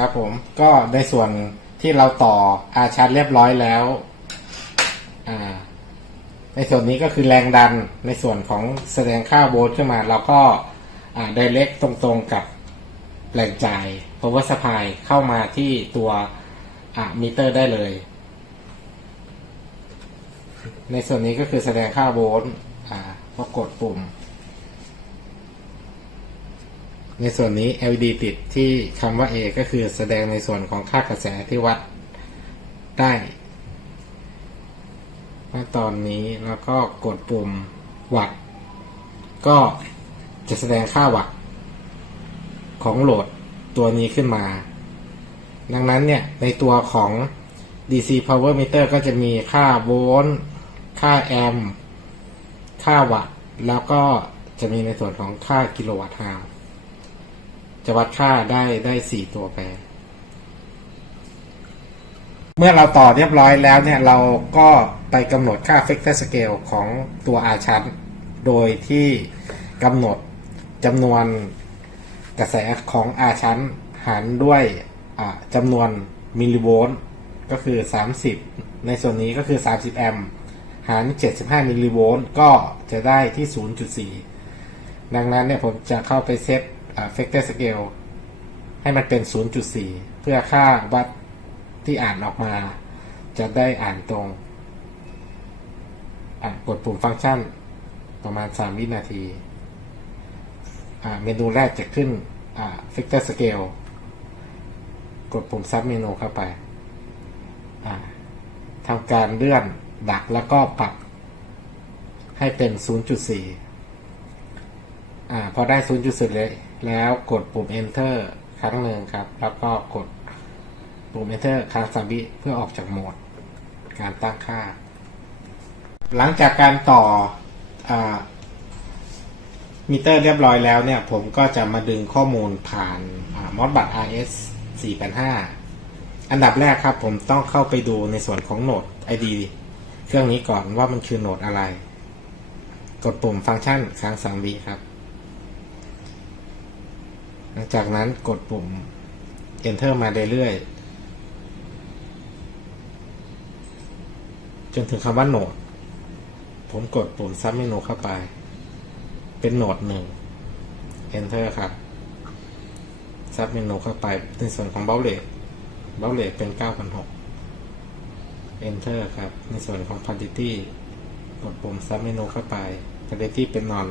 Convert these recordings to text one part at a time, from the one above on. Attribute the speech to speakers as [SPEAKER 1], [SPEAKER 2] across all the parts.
[SPEAKER 1] ครับผมก็ในส่วนที่เราต่ออาชาร์จเรียบร้อยแล้ว อ่า ในส่วนนี้ก็คือแรงดันในส่วนของแสดงค่าโวลต์ขึ้นมา เราก็อ่าไดเรกตรงๆกับแหล่งจ่าย power supply เข้ามาที่ตัวอ่ามิเตอร์ได้เลย ในส่วนนี้ก็คือแสดงค่าโวลต์อ่าพอกดปุ่ม ในส่วนนี้ LED ติดที่คำว่า A ก็คือแสดงในส่วนของค่ากระแสที่วัดได้ณตอนนี้แล้วก็กดปุ่มวัดก็จะแสดงค่าวัดของโหลดตัวนี้ขึ้นมา ดังนั้นเนี่ย ในตัวของ DC power meter ก็จะมีค่าโวลต์ค่าแอมป์ค่าวัตต์แล้วก็จะมีในส่วนของค่ากิโลวัตต์ฮาว จะวัดค่าได้ได้สี่ตัวแปร เมื่อเราต่อเรียบร้อยแล้วเนี่ยเราก็ไปกำหนดค่า factor scale ของตัว R ชั้น โดยที่กำหนดจำนวนกระแสของ R ชั้น หารด้วยอ่าจำนวนมิลลิโวลต์ก็คือ 30 ในส่วนนี้ก็คือ 30 แอมป์หาร 75 มิลลิโวลต์ก็จะได้ที่ 0.4 ดังนั้นเนี่ยผมจะเข้าไปเซต อ่า factor scale ให้มันเป็น 0.4 เพื่อค่าวัดที่อ่านออกมา จะได้อ่านตรงกดปุ่มฟังก์ชันประมาณ 3 วินาที เมนูแรกจะขึ้นอ่า factor scale กดปุ่มซับเมนูเข้าไปทำการเลื่อนดักแล้วก็ปรับ ให้เป็น 0.4อพอได้ 0.4เลย แล้วกดปุ่ม enter ครั้งหนึ่งครับ แล้วก็กดปุ่ม enter ครั้งสามวิเพื่อออกจากโหมด การตั้งค่า หลังจากการต่ออมิเตอร์เรียบร้อยแล้วเนี่ย ผมก็จะมาดึงข้อมูลผ่านมอดบัต RS 485อันดับแรกครับ ผมต้องเข้าไปดูในส่วนของโหนด ID เครื่องนี้ก่อนว่ามันคือโหนดอะไร กดปุ่มฟังก์ชันครั้งสามวิครับ ลังจากนั้นกดปุ่ม enter มาเรื่อยๆ จนถึงคำว่าโหนด ผมกดปุ่มซับเมนูเข้าไป เป็นโหนดหนึ่ง enter ครับ ซับเมนูเข้าไปในส่วนของเบลเลตเบลเลตเป็น 9,600 enter ครับ ในส่วนของ quantity กดปุ่มซับเมนูเข้าไป quantity เป็น non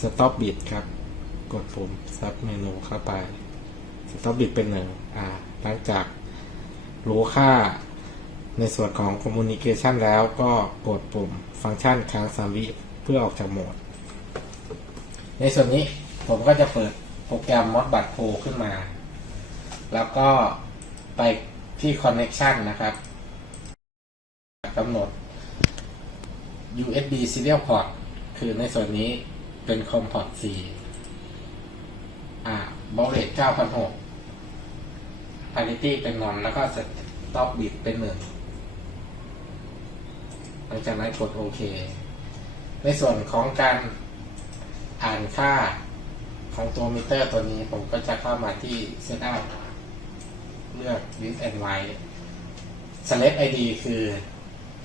[SPEAKER 1] stop bit ครับ กดปุ่มซับเมนูเข้าไป stop bit เป็นหนึ่งอ่าหลังจากรู้ค่าในส่วนของ communication แล้วก็กดปุ่มฟังก์ชันค้างสามวิเพื่อออกจากโหมด ในส่วนนี้ผมก็จะเปิดโปรแกรม Modbus Pro ขึ้นมา แล้วก็ไปที่ connection นะครับกำหนด USB serial port คือในส่วนนี้เป็น COM port 4 อ่าบอลเลต9,006 parity เป็นนอนแล้วก็ stop bit เป็นหนึ่งหลังจากนั้นกดโอเค ในส่วนของการอ่านค่าของตัวมิเตอร์ตัวนี้ผมก็จะเข้ามาที่ setup เลือก with and white select id คือ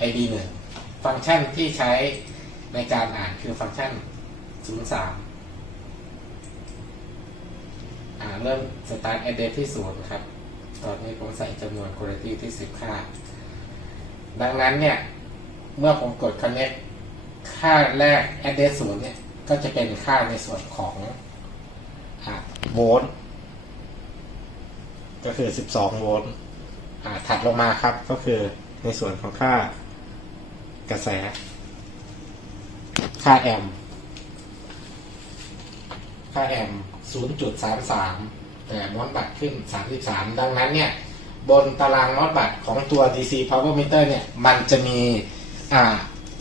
[SPEAKER 1] id 1 ฟังก์ชันที่ใช้ในการอ่านคือฟังก์ชัน 03 เริ่ม start address ที่ศูนย์ครับ ตอนนี้ผมใส่จำนวน quality ที่10ค่า ดังนั้นเนี่ย เมื่อผมกด connect ค่าแรก address ศูนย์เนี่ย ก็จะเป็นค่าในส่วนของอ่าโวลต์ก็คือ 12 โวลต์อ่าถัดลงมาครับ ก็คือในส่วนของค่ากระแส ค่าแอมป์ ค่าแอมป์0.33 แต่มอดบัตขึ้น 33 ดังนั้นเนี่ย บนตารางมอดบัตของตัว DC power meter เนี่ย มันจะมีอ่า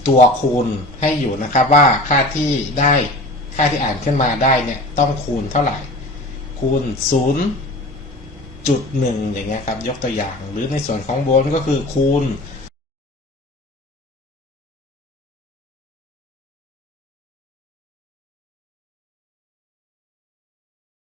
[SPEAKER 1] ตัวคูณให้อยู่นะครับว่าค่าที่ได้ค่าที่อ่านขึ้นมาได้เนี่ย ต้องคูณเท่าไหร่ คูณ 0.1 อย่างเงี้ยครับ ยกตัวอย่าง หรือในส่วนของโวลต์ก็คือคูณ